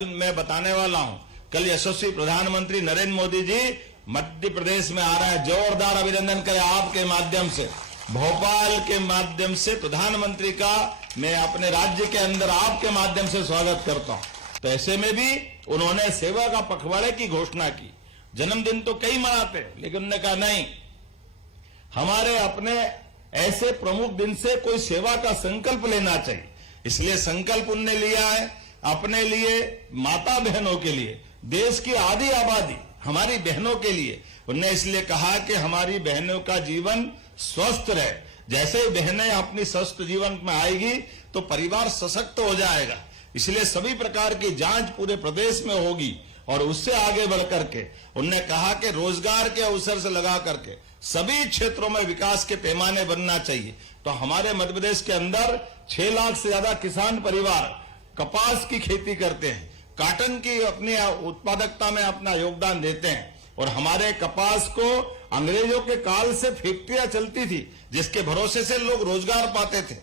मैं बताने वाला हूं। कल यशस्वी प्रधानमंत्री नरेंद्र मोदी जी मध्य प्रदेश में आ रहे हैं। जोरदार अभिनंदन करें आपके माध्यम से, भोपाल के माध्यम से प्रधानमंत्री का मैं अपने राज्य के अंदर आपके माध्यम से स्वागत करता हूं। तो ऐसे में भी उन्होंने सेवा का पखवाड़े की घोषणा की। जन्मदिन तो कई मनाते, लेकिन उन्होंने कहा नहीं, हमारे अपने ऐसे प्रमुख दिन से कोई सेवा का संकल्प लेना चाहिए। इसलिए संकल्प उन्होंने लिया है अपने लिए, माता बहनों के लिए, देश की आधी आबादी हमारी बहनों के लिए। उन्होंने इसलिए कहा कि हमारी बहनों का जीवन स्वस्थ रहे। जैसे ही बहनें अपनी स्वस्थ जीवन में आएगी तो परिवार सशक्त हो जाएगा। इसलिए सभी प्रकार की जांच पूरे प्रदेश में होगी और उससे आगे बढ़ करके उन्होंने कहा कि रोजगार के अवसर से लगा करके सभी क्षेत्रों में विकास के पैमाने बनना चाहिए। तो हमारे मध्य प्रदेश के अंदर 6 लाख से ज्यादा किसान परिवार कपास की खेती करते हैं, काटन की अपनी उत्पादकता में अपना योगदान देते हैं। और हमारे कपास को अंग्रेजों के काल से फैक्ट्रियां चलती थी जिसके भरोसे से लोग रोजगार पाते थे।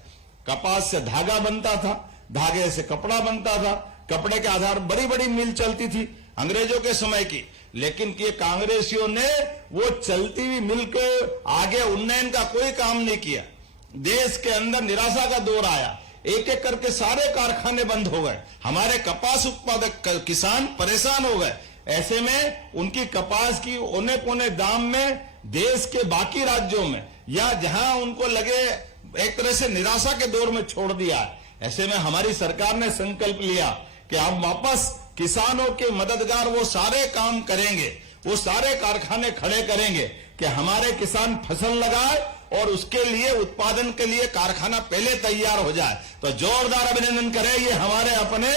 कपास से धागा बनता था, धागे से कपड़ा बनता था, कपड़े के आधार बड़ी बड़ी मिल चलती थी अंग्रेजों के समय की। लेकिन ये कांग्रेसियों ने वो चलती हुई मिल के आगे उन्नयन का कोई काम नहीं किया। देश के अंदर निराशा का दौर आया, एक एक करके सारे कारखाने बंद हो गए, हमारे कपास उत्पादक किसान परेशान हो गए। ऐसे में उनकी कपास की औने पौने दाम में देश के बाकी राज्यों में या जहां उनको लगे एक तरह से निराशा के दौर में छोड़ दिया है। ऐसे में हमारी सरकार ने संकल्प लिया कि हम वापस किसानों के मददगार वो सारे काम करेंगे, वो सारे कारखाने खड़े करेंगे कि हमारे किसान फसल लगाए और उसके लिए उत्पादन के लिए कारखाना पहले तैयार हो जाए। तो जोरदार अभिनंदन करें ये हमारे अपने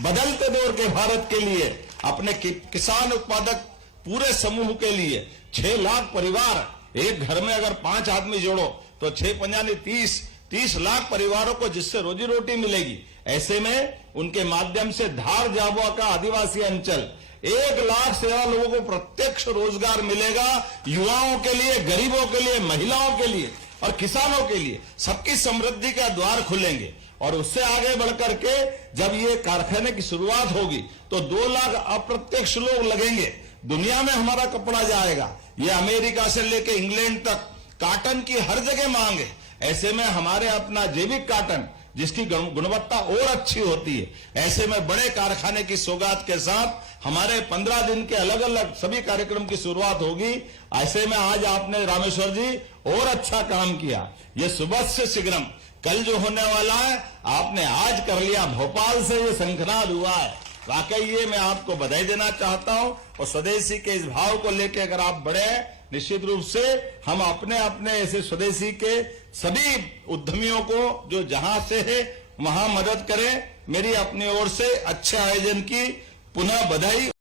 बदलते दौर के भारत के लिए, अपने किसान उत्पादक पूरे समूह के लिए 6 लाख परिवार, एक घर में अगर 5 आदमी जोड़ो तो 6×5 30 लाख परिवारों को जिससे रोजी रोटी मिलेगी। ऐसे में उनके माध्यम से धार झाबुआ का आदिवासी अंचल 1 लाख से ज्यादा लोगों को प्रत्यक्ष रोजगार मिलेगा। युवाओं के लिए, गरीबों के लिए, महिलाओं के लिए और किसानों के लिए सबकी समृद्धि का द्वार खुलेंगे। और उससे आगे बढ़कर के जब ये कारखाने की शुरुआत होगी तो 2 लाख अप्रत्यक्ष लोग लगेंगे। दुनिया में हमारा कपड़ा जाएगा, ये अमेरिका से लेके इंग्लैंड तक काटन की हर जगह मांग है। ऐसे में हमारे अपना जैविक काटन जिसकी गुणवत्ता और अच्छी होती है, ऐसे में बड़े कारखाने की सौगात के साथ हमारे 15 दिन के अलग अलग सभी कार्यक्रम की शुरुआत होगी। ऐसे में आज आपने रामेश्वर जी और अच्छा काम किया। ये सुबह से शीघ्रम कल जो होने वाला है आपने आज कर लिया, भोपाल से ये शंखनाद हुआ है। वाकई ये मैं आपको बधाई देना चाहता हूं। और स्वदेशी के इस भाव को लेकर अगर आप बढ़े, निश्चित रूप से हम अपने अपने ऐसे स्वदेशी के सभी उद्यमियों को जो जहां से है वहां मदद करें। मेरी अपनी ओर से अच्छे आयोजन की पुनः बधाई।